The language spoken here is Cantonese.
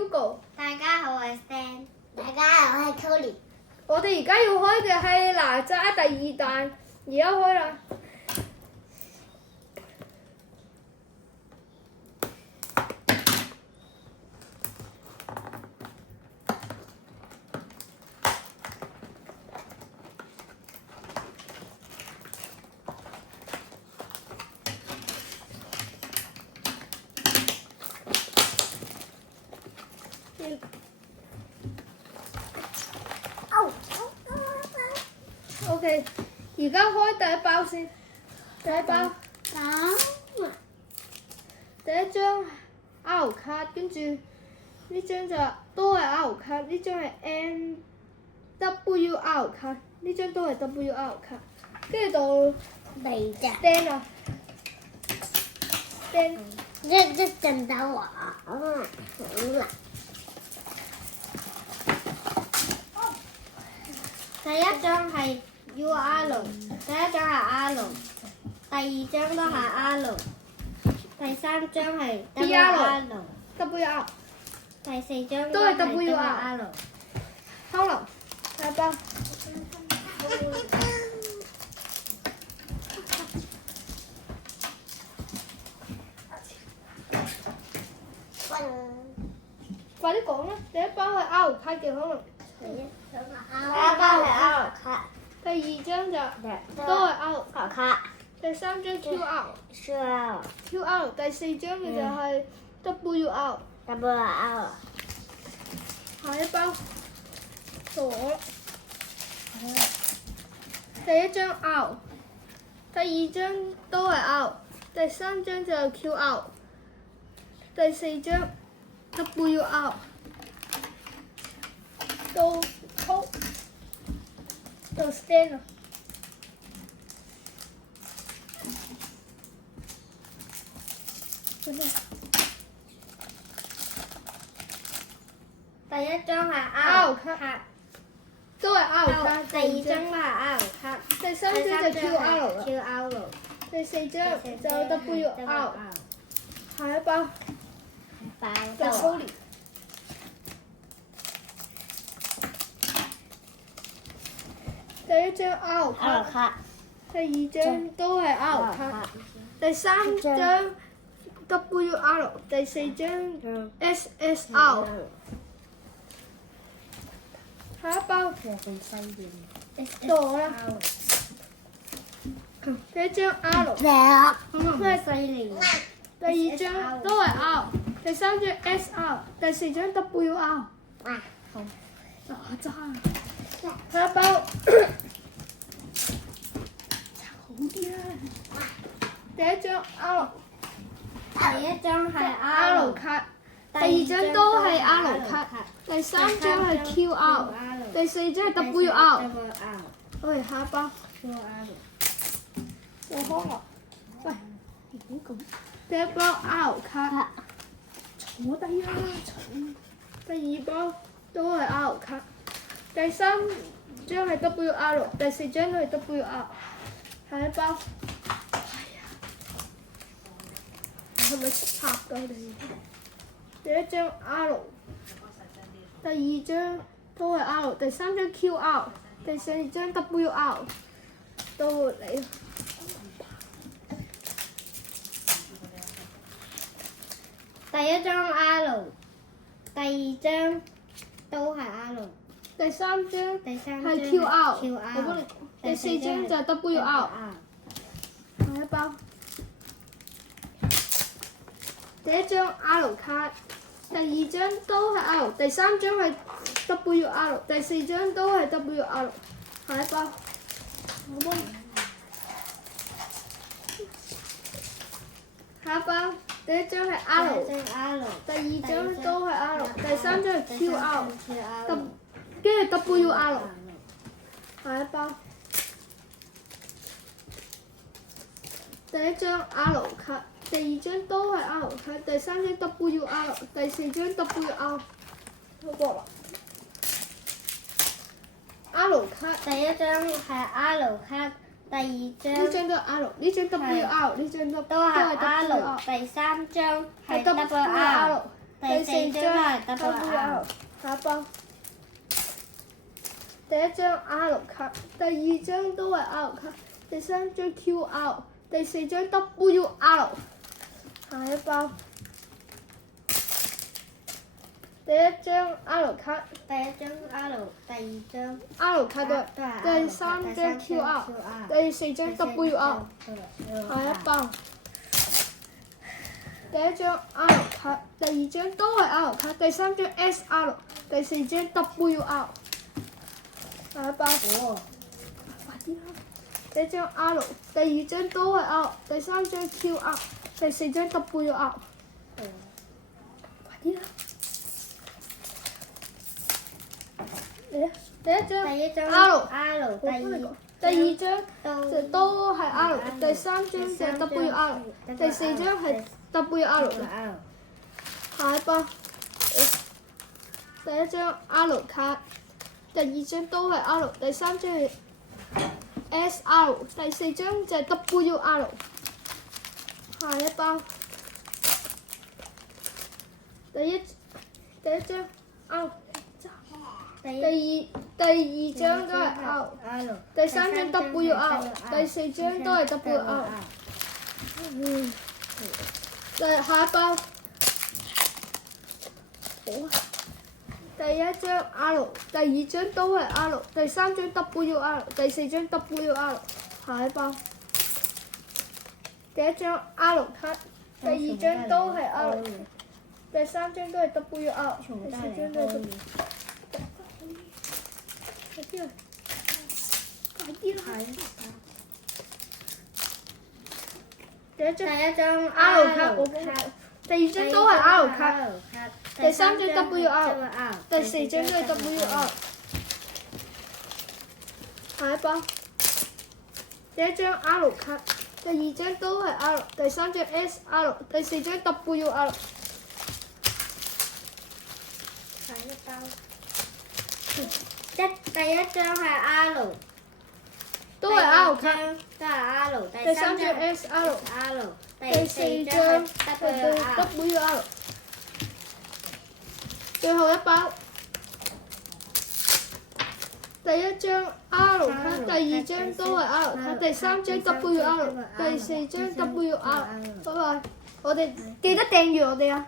Hugo。大家好，我係 Stan。大家好，我係 Tony。我哋而家要開嘅係哪吒第2彈，而家開啦。OK， 而家開第一包先，第一包。第一張 R 卡，跟住呢張就都係 R 卡，呢張係 NWR 卡，呢張都係 WR 卡，跟住到嚟咋 Stan 啊 ，Stan 一陣等我啊，好啦。第一張係 UR， 第一張係 R， 第二張都係 R， 第三張係 WR， 第四張都係 WR。收落，第一包。快啲講啦！第一包係 R 卡嘅可能。第一包係 R 卡，第二張就都係 R 卡，第三張 QR， 第四張嘅就係 WR。下一包咗，第一張 R， 第二張都係 R， 第三張就係 QR， 第四張 WR。到 Stan 啊！第一張係 R 卡，都係 R 卡。第二張都係 R 卡，第三張就 QR 啦。 QR， 第四張就 WR。下一包就 Tony。第一張 R 卡，第二張都係 R 卡，第三張 WR， 第四張 SSR。下一包到啦。第一張 R， 咩細年？第二張都係 R， 第三張 SR， 第四張 WR。好，哪吒。下一包好啲啊！第一張 R， 第一張係 R 卡，第二張都係 R 卡，第三張係 QR， 第四張係 WR。喂，下一包。我開啦。喂，唔好咁。第一包 R 卡，坐低啦，坐。第二包都係 R 卡，第三張係 WR， 第四張都係 WR。下一包。係咪拍㗎你？第一張 R， 第二張都係 R， 第三張 QR， 第四張 WR。到你。第一張 R， 第二張都係 R， 第三張係 QR， 第四張就係 WR。下一包。第一張 R 卡，第二張都係 R， 第三張係 WR， 第四張都係 WR。下一包。下一包。第一張係 R， 第二張都係 R， 第三張係 QR， 跟住 WR。下一包。第一張 R 卡，第二張都係 R 卡，第三張 WR， 第四張 WR。好過啦。R 卡，第一張係 R 卡，第二張呢張都係 R， 呢張 WR， 呢張都係 R， WR， 第三張係 WR。第四張係 WR， 下一包。第一張 R 卡，第二張都係 R 卡，第三張 QR， 第四張 WR， 下一包。第一張 R 卡，第一張 R， 第二張 R 卡對，第三張 QR， 第四張 WR， 下一包。第一張 R 卡，第二張都係 R 卡，第三張 SR， 第四張 WR， 下一包。快啲啦！第一張 R， 第二張都係 R， 第三張 QR， 第四張 WR。快啲啦！第一張 R， 第二張就都係 R， 第三張就 WR， 第四張係 WR。下一包，第一張 R 卡，第二張都係 R， 第三張係 SR， 第四張就係 WR。下一包，第一張 R。第二張都係 R， 第三張 WR， 第四張都係 WR。下一包，第一張 R， 第二張都係 R， 第三張 WR， 第四張 WR。下一包，第一張 R 卡，第二張都係 R， 第三張都係 WR， 第四張都係 WR。快啲啦！第一張 R 卡，第二張都係 R 卡，第三張 WR， 第四張都係 WR。下一包，第一張 R 卡，第二張都係 R， 第三張 SR， 第四張 WR。下一包。第一張係 R， 都係 R 卡，都係 R， 第三張 SR， 第四張 WR。最後一包，第一張 R 卡，第二張都係 R 卡，第三張 WR， 第四張 WR。拜拜，我哋記得訂閱我哋啊！